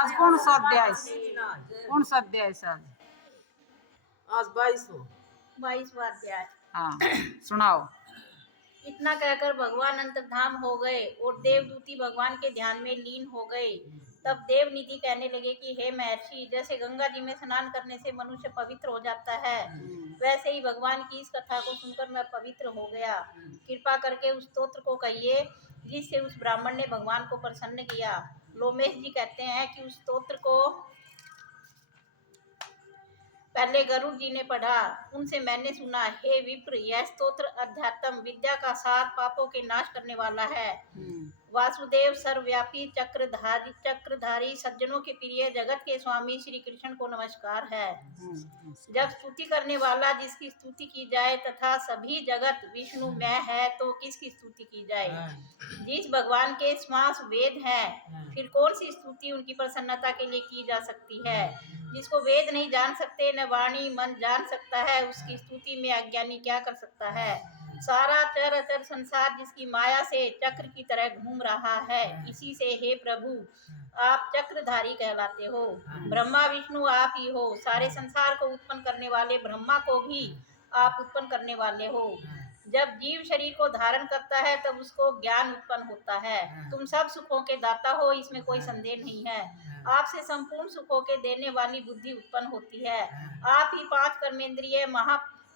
आज कौन सा अध्याय आज? आज 22वां अध्याय। हाँ, सुनाओ। इतना कहकर भगवान अंतर्धाम हो गए और देवदूती भगवान के ध्यान में लीन हो गए। तब देवनिधि कहने लगे कि हे महर्षि, जैसे गंगा जी में स्नान करने से मनुष्य पवित्र हो जाता है, वैसे ही भगवान की इस कथा को सुनकर मैं पवित्र हो गया। कृपा करके उस स्तोत्र को कहिए जिससे उस ब्राह्मण ने भगवान को प्रसन्न किया। लोमेश जी कहते हैं कि उस स्तोत्र को पहले गरुड़ जी ने पढ़ा, उनसे मैंने सुना, हे विप्र, यह स्तोत्र अध्यात्म विद्या का सार, पापों के नाश करने वाला है। वासुदेव सर्वव्यापी चक्रधारी सज्जनों के प्रिय जगत के स्वामी श्री कृष्ण को नमस्कार है। जब स्तुति करने वाला जिसकी स्तुति की जाए तथा सभी जगत विष्णु में है तो किसकी स्तुति की जाए? जिस भगवान के श्वास वेद है, फिर कौन सी स्तुति उनकी प्रसन्नता के लिए की जा सकती है? जिसको वेद नहीं जान सकते, न वाणी मन जान सकता है, उसकी स्तुति में अज्ञानी क्या कर सकता है? सारा चर अचर संसार जिसकी माया से चक्र की तरह घूम रहा है, इसी से हे प्रभु आप चक्रधारी कहलाते हो। ब्रह्मा विष्णु आप ही हो। सारे संसार को उत्पन्न करने वाले ब्रह्मा को भी आप उत्पन्न करने वाले हो। जब जीव शरीर को धारण करता है तब उसको ज्ञान उत्पन्न होता है। तुम सब सुखों के दाता हो, इसमें कोई संदेह नहीं है। आपसे संपूर्ण सुखों के देने वाली बुद्धि उत्पन्न होती है। आप ही पांच कर्मेंद्रिय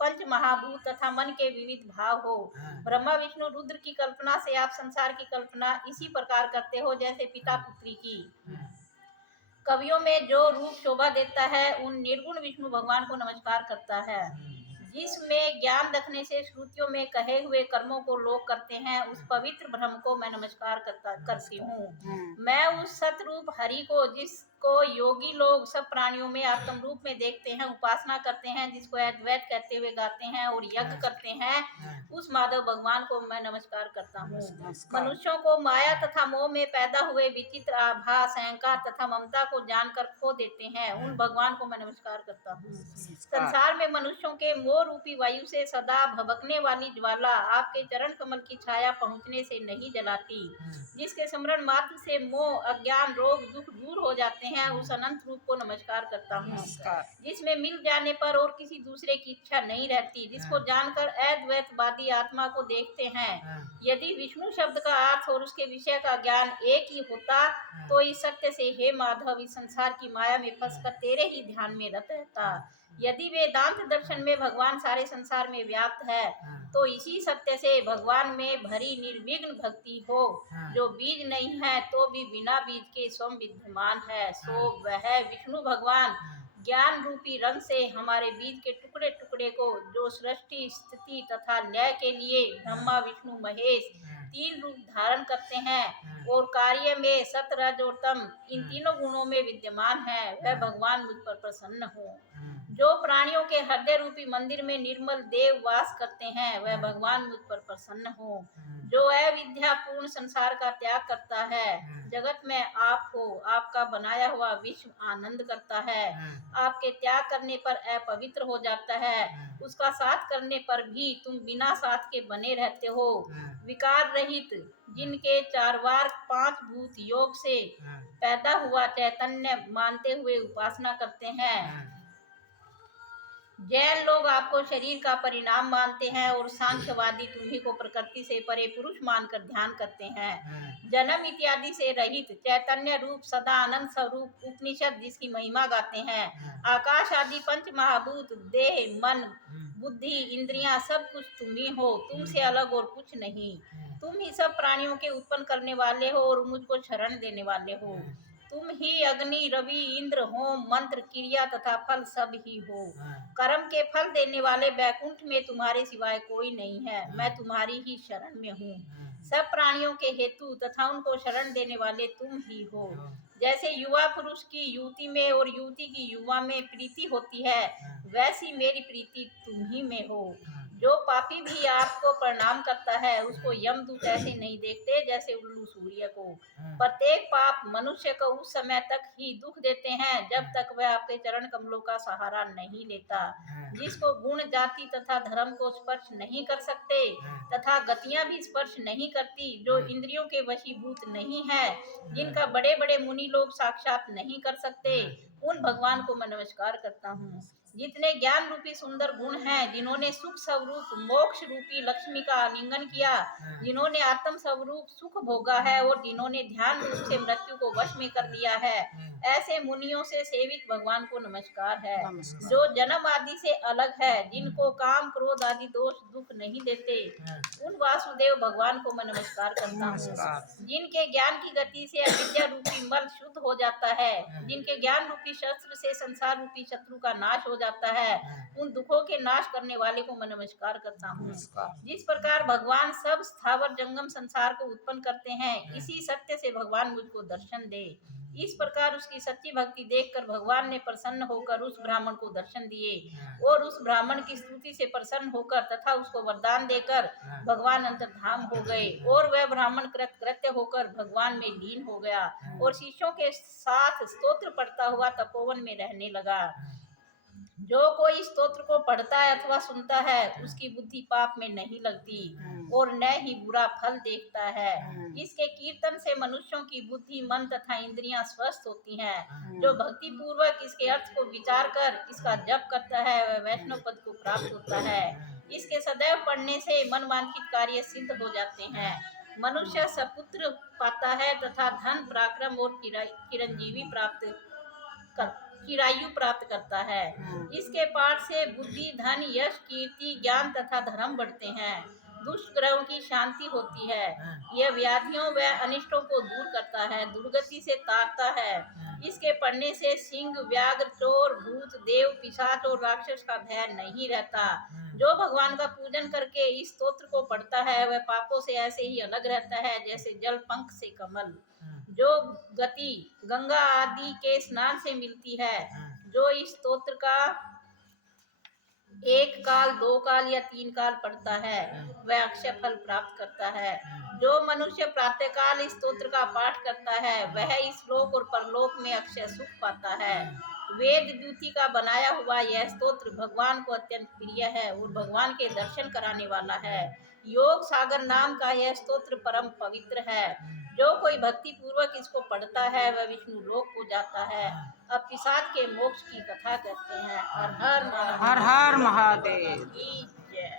पंच महाभूत तथा मन के विविध भाव हो। ब्रह्मा विष्णु रुद्र की कल्पना से आप संसार की कल्पना इसी प्रकार करते हो जैसे पिता पुत्री की। कवियों में जो रूप शोभा देता है उन निर्गुण विष्णु भगवान को नमस्कार करता है। जिसमें ज्ञान रखने से श्रुतियों में कहे हुए कर्मों को लोग करते हैं, उस पवित्र ब्रह्म को मैं नमस्कार करती हूँ। मैं उस सतरूप हरि को, जिसको योगी लोग सब प्राणियों में आत्म रूप में देखते हैं, उपासना करते हैं, जिसको अद्वैत कहते हुए गाते हैं और यज्ञ करते हैं, उस माधव भगवान को मैं नमस्कार करता हूँ। मनुष्यों को माया तथा मोह में पैदा हुए विचित्र आभास, अहंकार तथा ममता को जानकर खो देते हैं, उन भगवान को मैं नमस्कार करता हूँ। संसार में मनुष्यों के मोह रूपी वायु से सदा भभकने वाली ज्वाला आपके चरण कमल की छाया पहुँचने से नहीं जलाती। जिसके स्मरण मात्र से मोह, अज्ञान, रोग, दुख दूर हो जाते हैं, उस अनंत रूप को नमस्कार करता हूँ। जिसमें मिल जाने पर और किसी दूसरे की इच्छा नहीं रहती, जिसको जानकर अद्वैतवादी आत्मा को देखते हैं। यदि विष्णु शब्द का अर्थ और उसके विषय का ज्ञान एक ही होता तो इस सत्य से हे माधव इस संसार की माया में फंसकर तेरे ही ध्यान में रत रहता। यदि वेदांत दर्शन में भगवान सारे संसार में व्याप्त है तो इसी सत्य से भगवान में भरी निर्विघ्न भक्ति हो। जो बीज नहीं है तो भी बिना बीज के स्वयं विद्यमान है, सो वह विष्णु भगवान ज्ञान रूपी रंग से हमारे बीज के टुकड़े टुकड़े को, जो सृष्टि स्थिति तथा लय के लिए ब्रह्मा विष्णु महेश तीन रूप धारण करते हैं और कार्य में सत रज और तम इन तीनों गुणों में विद्यमान है, वह भगवान मुझ पर प्रसन्न हो। जो प्राणियों के हृदय रूपी मंदिर में निर्मल देव वास करते हैं, वह भगवान मुझ पर प्रसन्न हो। जो अविद्या पूर्ण संसार का त्याग करता है, जगत में आप हो, आपका बनाया हुआ विश्व आनंद करता है, आपके त्याग करने पर अपवित्र हो जाता है, उसका साथ करने पर भी तुम बिना साथ के बने रहते हो। विकार रहित, जिनके चारवार पांच भूत योग से पैदा हुआ चैतन्य मानते हुए उपासना करते हैं। जैन लोग आपको शरीर का परिणाम मानते हैं और सांख्यवादी तुम्ही को प्रकृति से परे पुरुष मानकर ध्यान करते हैं। जन्म इत्यादि से रहित चैतन्य रूप सदा आनंद स्वरूप उपनिषद जिसकी महिमा गाते हैं। आकाश आदि पंच महाभूत, देह, मन, बुद्धि, इंद्रियां सब कुछ तुम ही हो, तुमसे अलग और कुछ नहीं। तुम ही सब प्राणियों के उत्पन्न करने वाले हो और मुझको शरण देने वाले हो। तुम ही अग्नि, रवि, इंद्र, होम, मंत्र, क्रिया तथा फल सब ही हो। कर्म के फल देने वाले बैकुंठ में तुम्हारे सिवाय कोई नहीं है, मैं तुम्हारी ही शरण में हूँ। सब प्राणियों के हेतु तथा उनको शरण देने वाले तुम ही हो। जैसे युवा पुरुष की युवती में और युवती की युवा में प्रीति होती है, वैसी मेरी प्रीति तुम ही में हो। जो पापी भी आपको प्रणाम करता है उसको यमदूत ऐसे नहीं देखते जैसे उल्लू सूर्य को। प्रत्येक पाप मनुष्य को उस समय तक ही दुख देते हैं जब तक वह आपके चरण कमलों का सहारा नहीं लेता। जिसको गुण जाति तथा धर्म को स्पर्श नहीं कर सकते तथा गतियां भी स्पर्श नहीं करती, जो इंद्रियों के वशीभूत नहीं है, जिनका बड़े बड़े मुनि लोग साक्षात नहीं कर सकते, उन भगवान को मैं नमस्कार करता हूँ। जितने ज्ञान रूपी सुंदर गुण हैं, जिन्होंने सुख स्वरूप मोक्ष रूपी लक्ष्मी का आलिंगन किया, जिन्होंने आत्म स्वरूप सुख भोगा है और जिन्होंने ध्यान रूप से मृत्यु को वश में कर लिया है, ऐसे मुनियों से सेवित भगवान को नमस्कार है। जो जन्म आदि से अलग है, जिनको काम क्रोध आदि दोष दुख नहीं देते, उन वासुदेव भगवान को मैं नमस्कार करता हूँ। जिनके ज्ञान की गति से अविद्या रूपी मल शुद्ध हो जाता है, जिनके ज्ञान रूपी शस्त्र से संसार रूपी शत्रु का नाश हो जाता है, उन दुखों के नाश करने वाले को मैं नमस्कार करता हूँ। जिस प्रकार भगवान सब स्थावर जंगम संसार को उत्पन्न करते हैं, इसी सत्य से भगवान मुझको दर्शन दे। इस प्रकार उसकी सच्ची भक्ति देखकर भगवान ने प्रसन्न होकर उस ब्राह्मण को दर्शन दिए और उस ब्राह्मण की स्तुति से प्रसन्न होकर तथा उसको वरदान देकर भगवान अंतर्धाम हो गए और वह ब्राह्मण कृतकृत्य होकर भगवान में लीन हो गया और शिष्यों के साथ स्तोत्र पढ़ता हुआ तपोवन में रहने लगा। जो कोई स्तोत्र को पढ़ता है अथवा सुनता है, उसकी बुद्धि पाप में नहीं लगती और न ही बुरा फल देखता है। इसके कीर्तन से मनुष्यों की बुद्धि मन तथा इंद्रियां स्वस्थ होती हैं। जो भक्ति पूर्वक इसके अर्थ को विचार कर इसका जप करता है, वह वैष्णव पद को प्राप्त होता है। इसके सदैव पढ़ने से मन वांछित कार्य सिद्ध हो जाते हैं। मनुष्य सपुत्र पाता है तथा धन पराक्रम और चिरायु प्राप्त करता है। इसके पाठ से बुद्धि धन यश कीर्ति ज्ञान तथा धर्म बढ़ते हैं। दुष्ट ग्रहों की शांति होती है। यह व्याधियों व अनिष्टों को दूर करता है, दुर्गति से तारता है। इसके पढ़ने से सिंह व्याघ्र चोर भूत देव पिशाच और राक्षस का भय नहीं रहता। जो भगवान का पूजन करके इस स्तोत्र को पढ़ता है, वह पापों से ऐसे ही अलग रहता है जैसे जल पंख से कमल। जो गति गंगा आदि के स्नान से मिलती है, जो इस स्तोत्र का 1 काल 2 काल या 3 काल पढ़ता है, वह अक्षय फल प्राप्त करता है। जो मनुष्य प्रातः काल इस स्तोत्र का पाठ करता है, वह इस लोक और परलोक में अक्षय सुख पाता है। वेद द्युति का बनाया हुआ यह स्तोत्र भगवान को अत्यंत प्रिय है और भगवान के दर्शन कराने वाला है। योग सागर नाम का यह स्तोत्र परम पवित्र है। जो कोई भक्ति पूर्वक इसको पढ़ता है, वह विष्णु लोक को जाता है। अब पिशाच के मोक्ष की कथा कहते हैं। हर हर हर हर महादेव। की जय।